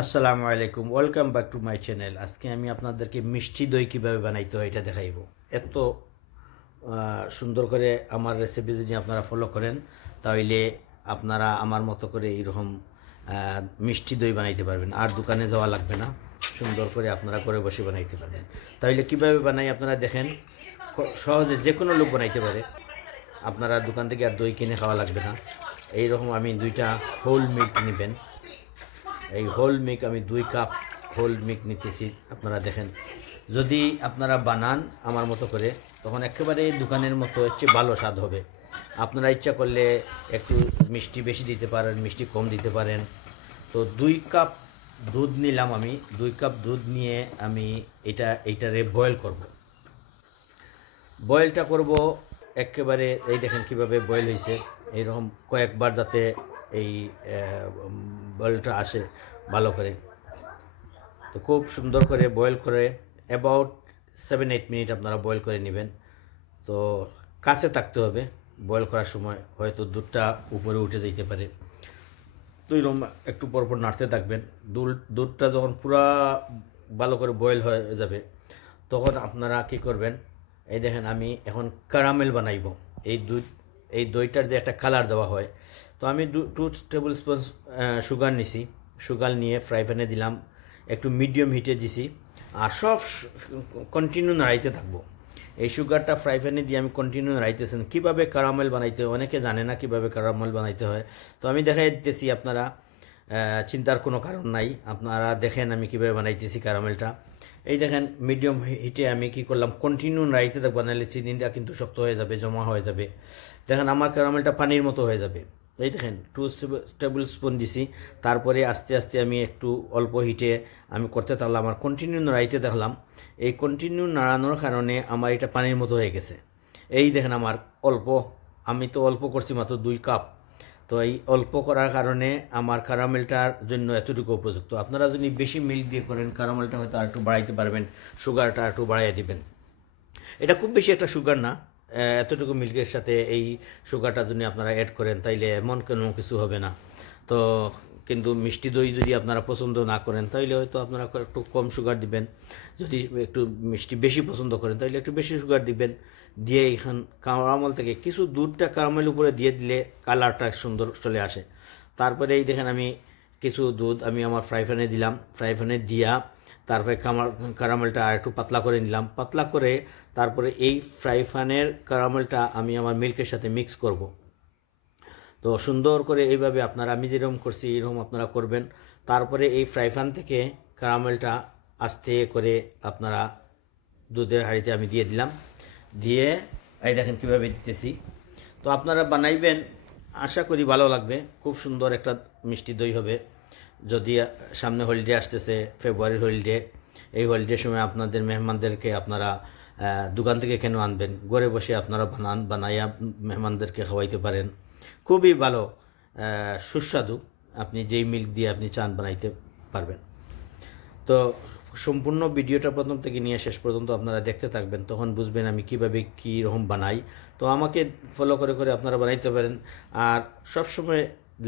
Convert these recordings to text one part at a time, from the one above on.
আসসালামু আলাইকুম, welcome back to my channel. আজকে আমি আপনাদেরকে মিষ্টি দই কীভাবে বানাইতে হয় এটা দেখাইব। এত সুন্দর করে আমার রেসিপি যদি আপনারা ফলো করেন তাহলে আপনারা আমার মতো করে এইরকম মিষ্টি দই বানাইতে পারবেন, আর দোকানে যাওয়া লাগবে না। সুন্দর করে আপনারা ঘরে বসে বানাইতে পারবেন। তাহলে কীভাবে বানাই আপনারা দেখেন, সহজে যে কোনো লোক বানাইতে পারে। আপনারা দোকান থেকে আর দই কিনে খাওয়া লাগবে না। এইরকম আমি 2টা হোল মিল্ক নেবেন। এই হোল মিল্ক আমি 2 কাপ হোল মিল্ক নিতেছি। আপনারা দেখেন, যদি আপনারা বানান আমার মতো করে তখন একেবারে দোকানের মতো হচ্ছে ভালো স্বাদ হবে। আপনারা ইচ্ছা করলে একটু মিষ্টি বেশি দিতে পারেন, মিষ্টি কম দিতে পারেন। তো 2 কাপ দুধ নিলাম আমি। 2 কাপ দুধ নিয়ে আমি এইটারে বয়েল করব। বয়েলটা করব একেবারে, এই দেখেন কিভাবে বয়েল হয়েছে। এইরকম কয়েকবার যাতে এই বয়েলটা আসে ভালো করে। তো খুব সুন্দর করে বয়েল করে অ্যাবাউট 7-8 মিনিট আপনারা বয়েল করে নেবেন। তো কাছে থাকতে হবে বয়েল করার সময়, হয়তো দুধটা উপরে উঠে যেতে পারে। তো এরকম একটু পরপর নাড়তে থাকবেন। দুধটা যখন পুরা ভালো করে বয়েল হয়ে যাবে তখন আপনারা কী করবেন, এই দেখেন আমি এখন ক্যারামেল বানাইব। এই দইটার যে একটা কালার দেওয়া হয়, তো আমি 2 টেবিল স্পুন সুগার নিছি। সুগার নিয়ে ফ্রাই প্যানে দিলাম, একটু মিডিয়াম হিটে দিছি, আর সব কন্টিনিউ নাড়াইতে থাকবো। এই সুগারটা ফ্রাই প্যানে দিয়ে আমি কন্টিনিউ নাড়াইতেছেন। কীভাবে ক্যারামেল বানাইতে হয় অনেকে জানে না, কীভাবে ক্যারামেল বানাইতে হয়। তো আমি দেখাই দিতেছি, আপনারা চিন্তার কোনো কারণ নাই। আপনারা দেখেন আমি কীভাবে বানাইতেছি ক্যারামেলটা। এই দেখেন মিডিয়াম হিটে আমি কি করলাম, কন্টিনিউ নাড়াইতে থাকবো, নাহলে চিনিটা কিন্তু শক্ত হয়ে যাবে, জমা হয়ে যাবে। দেখেন আমার ক্যারামেলটা পানির মতো হয়ে যাবে। এই দেখেন 2 টেবিল স্পুন দিছি। তারপরে আস্তে আস্তে আমি একটু অল্প হিটে আমি করতে থাকলাম, আর কন্টিনিউ নাড়াইতে দেখলাম। এই কন্টিনিউ নাড়ানোর কারণে আমার এটা পানির মতো হয়ে গেছে। এই দেখেন আমার অল্প, আমি তো অল্প করছি মাত্র 2 কাপ। তো এই অল্প করার কারণে আমার ক্যারামেলটার জন্য এতটুকু উপযুক্ত। আপনারা যদি বেশি মিল্ক দিয়ে করেন ক্যারামেলটা হয়তো আর একটু বাড়াইতে পারবেন, সুগারটা একটু বাড়াইয়া দিবেন। এটা খুব বেশি একটা সুগার না। এতটুকু মিল্কের সাথে এই সুগারটা যদি আপনারা অ্যাড করেন তাইলে এমন কোনো কিছু হবে না। তো কিন্তু মিষ্টি দই যদি আপনারা পছন্দ না করেন তাইলে হয়তো আপনারা একটু কম সুগার দিবেন। যদি একটু মিষ্টি বেশি পছন্দ করেন তাইলে একটু বেশি সুগার দিবেন। দিয়ে এইখান কারামেল থেকে কিছু দুধটা কারামেল উপরে দিয়ে দিলে কালারটা সুন্দর চলে আসে। তারপরে এই দেখেন আমি কিছু দুধ আমি আমার ফ্রাই প্যানে দিলাম। ফ্রাই প্যানে দিয়া তারপরে ক্যারামেলটা আর একটু পাতলা করে নিলাম। পাতলা করে তারপরে এই ফ্রাই প্যানের ক্যারামেলটা আমি আমার মিল্কের সাথে মিক্স করব। তো সুন্দর করে এইভাবে আপনারা, আমি যেরকম করছি এরকম আপনারা করবেন। তারপরে এই ফ্রাই প্যান থেকে ক্যারামেলটা আস্তে করে আপনারা দুধের হাঁড়িতে আমি দিয়ে দিলাম। দিয়ে এই দেখেন কীভাবে দিতেছি। তো আপনারা বানাইবেন, আশা করি ভালো লাগবে। খুব সুন্দর একটা মিষ্টি দই হবে। যদি সামনে হলিডে আসতেছে, ফেব্রুয়ারির হলিডে, এই হলিডের সময় আপনাদের মেহমানদেরকে আপনারা দোকান থেকে কেন আনবেন, ঘরে বসে আপনারা বানাইয়া মেহমানদেরকে খাওয়াইতে পারেন। খুবই ভালো, সুস্বাদু। আপনি যেই মিল্ক দিয়ে আপনি চান বানাইতে পারবেন। তো সম্পূর্ণ ভিডিওটা প্রথম থেকে নিয়ে শেষ পর্যন্ত আপনারা দেখতে থাকবেন, তখন বুঝবেন আমি কীভাবে কী রকম বানাই। তো আমাকে ফলো করে করে আপনারা বানাইতে পারেন। আর সবসময়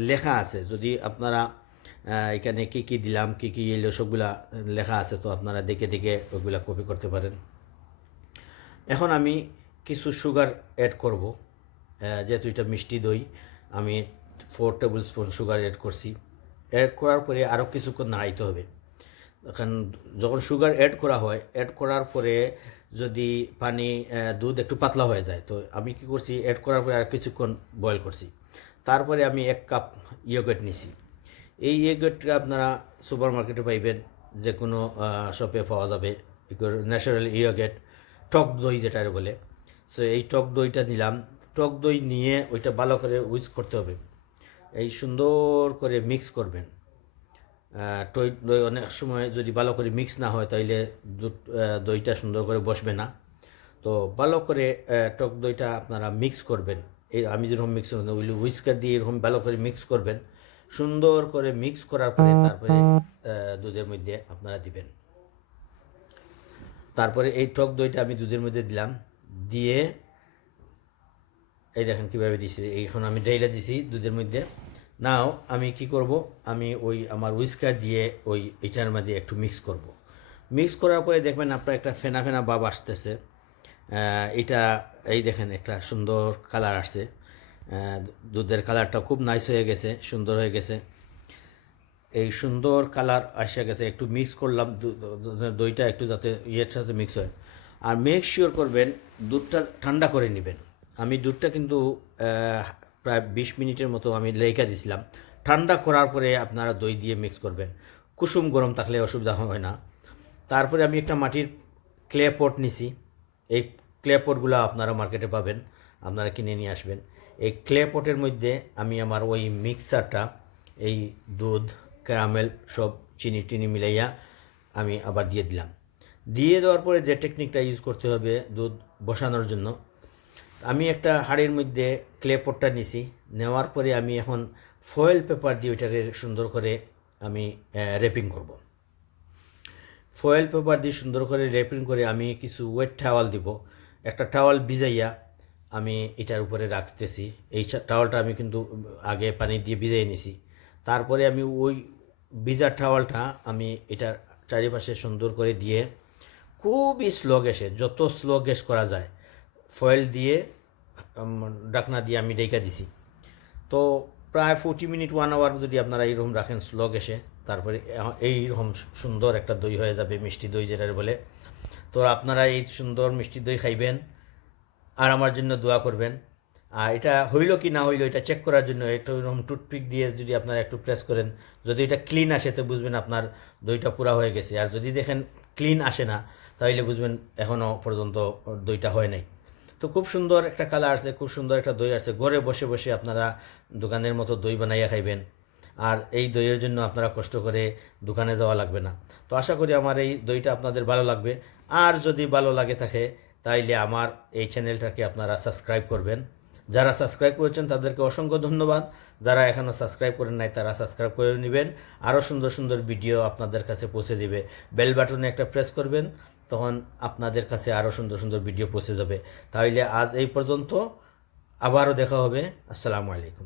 লেখা আছে, যদি আপনারা এখানে কী কী দিলাম, কী কী এলো সবগুলা লেখা আছে, তো আপনারা দেখে দেখে ওগুলা কপি করতে পারেন। এখন আমি কিছু সুগার অ্যাড করব। যেহেতু এটা মিষ্টি দই, আমি 4 টেবিল স্পুন সুগার অ্যাড করছি। অ্যাড করার পরে আরও কিছুক্ষণ নাড়াইতে হবে। এখন যখন সুগার অ্যাড করা হয়, অ্যাড করার পরে যদি দুধ একটু পাতলা হয়ে যায়, তো আমি কি করছি, অ্যাড করার পরে আর কিছুক্ষণ বয়েল করছি। তারপরে আমি 1 কাপ ইয়োগেট নিছি। এই ইয়োগেটটা আপনারা সুপার মার্কেটে পাইবেন, যে কোনো শপে পাওয়া যাবে। ন্যাচারাল ইয়োগেট, টক দই যেটা বলে। সো এই টক দইটা নিলাম। টক দই নিয়ে ওইটা ভালো করে উইস্ক করতে হবে। এই সুন্দর করে মিক্স করবেন। দই অনেক সময় যদি ভালো করে মিক্স না হয় তাইলে দইটা সুন্দর করে বসবে না। তো ভালো করে টক দইটা আপনারা মিক্স করবেন। এই আমি যেরকম মিক্স করবেন, ওই হুইস্কার দিয়ে এরকম ভালো করে মিক্স করবেন। সুন্দর করে মিক্স করার পরে তারপরে দুধের মধ্যে আপনারা দিবেন। তারপরে এই টক দইটা আমি দুধের মধ্যে দিলাম। দিয়ে এই দেখেন কীভাবে দিছি, এইখন আমি ডাইলা দিছি দুধের মধ্যে। নাও আমি কি করব, আমি ওই আমার হুইস্কার দিয়ে ওই এটার মধ্যে একটু মিক্স করব। মিক্স করার পরে দেখবেন আপনার একটা ফেনা ফেনা ভাব আসতেছে। এটা এই দেখেন একটা সুন্দর কালার আসছে। দুধের কালারটা খুব নাইস হয়ে গেছে, সুন্দর হয়ে গেছে। এই সুন্দর কালার আসে গেছে, একটু মিক্স করলাম দইটা একটু যাতে ইয়ের সাথে মিক্স হয়। আর মেক শিওর করবেন দুধটা ঠান্ডা করে নেবেন। আমি দুধটা কিন্তু প্রায় 20 মিনিটের মতো আমি রেখে দিছিলাম। ঠান্ডা করার পরে আপনারা দই দিয়ে মিক্স করবেন। কুসুম গরম থাকলে অসুবিধা হয় না। তারপরে আমি একটা মাটির ক্লে পট নিছি। এই ক্লে পটগুলো আপনারা মার্কেটে পাবেন, আপনারা কিনে নিয়ে আসবেন। এই ক্লে পটের মধ্যে আমি আমার ওই মিক্সারটা, এই দুধ, ক্যারামেল সব চিনি টিনি মিলাইয়া আমি আবার দিয়ে দিলাম। দিয়ে দেওয়ার পরে যে টেকনিকটা ইউজ করতে হবে দুধ বসানোর জন্য, আমি একটা হাঁড়ির মধ্যে ক্লে পটটা নিছি। নেওয়ার পরে আমি এখন ফয়েল পেপার দিয়ে ওইটাকে সুন্দর করে আমি র্যাপিং করব। ফয়েল পেপার দিয়ে সুন্দর করে র্যাপিং করে আমি কিছু ওয়েট টাওয়াল দিব। একটা টাওয়াল ভিজাইয়া আমি এটার উপরে রাখতেছি। এই টাওয়ালটা আমি কিন্তু আগে পানি দিয়ে ভিজাই নিছি। তারপরে আমি ওই ভিজা টাওয়ালটা আমি এটার চারিপাশে সুন্দর করে দিয়ে খুবই স্লো গ্যাসে, যত স্লো গ্যাস করা যায়, ফয়েল দিয়ে ঢাকনা দিয়ে আমি ঢেকে দিছি। তো প্রায় 40 মিনিট 1 আওয়ার যদি আপনারা এইরকম রাখেন স্লো গ্যাসে, তারপরে এইরকম সুন্দর একটা দই হয়ে যাবে, মিষ্টি দই যেটা বলে। তো আপনারা এই সুন্দর মিষ্টি দই খাইবেন আর আমার জন্য দোয়া করবেন। আর এটা হইল কি না হইলো এটা চেক করার জন্য একটু এরকম টুথপিক দিয়ে যদি আপনারা একটু প্রেস করেন, যদি এটা ক্লিন আসে তো বুঝবেন আপনার দইটা পুরা হয়ে গেছে। আর যদি দেখেন ক্লিন আসে না, তাহলে বুঝবেন এখনও পর্যন্ত দইটা হয় নাই। তো খুব সুন্দর একটা কালার আসছে, খুব সুন্দর একটা দই আসছে। ঘরে বসে বসে আপনারা দোকানের মতো দই বানাইয়া খাইবেন। আর এই দইয়ের জন্য আপনারা কষ্ট করে দোকানে যাওয়া লাগবে না। তো আশা করি আমার এই দইটা আপনাদের ভালো লাগবে। আর যদি ভালো লাগে থাকে তাইলে আমার এই চ্যানেলটাকে আপনারা সাবস্ক্রাইব করবেন। যারা সাবস্ক্রাইব করেছেন তাদেরকে অসংখ্য ধন্যবাদ। যারা এখনও সাবস্ক্রাইব করেন নাই তারা সাবস্ক্রাইব করে নেবেন। আরও সুন্দর সুন্দর ভিডিও আপনাদের কাছে পৌঁছে দেবে। বেল বাটনে একটা প্রেস করবেন, তখন আপনাদের কাছে আরও সুন্দর সুন্দর ভিডিও পৌঁছে যাবে। তাহলে আজ এই পর্যন্ত, আবারও দেখা হবে। আসসালামু আলাইকুম।